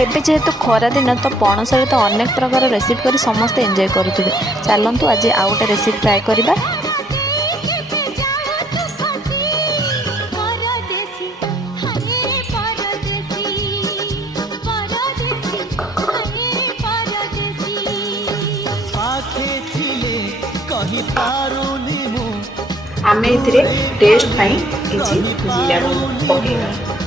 ଏବେ ଯେହେତु ଖରା ଦିନ ତ ପଣସରେ ତ ଅନେକ ପ୍ରକାର ରେସିପି କରି ସମସ୍ତେ ଏନ୍ଜୟ କରୁଥିବେ। ଚାଲନ୍ତୁ ଆଜି ଆଉ ଗୋଟେ ରେସିପି ଟ୍ରାଏ କରିବା। आमे इथिरे टेस्ट पाई किछि जीरा पकेଇବା।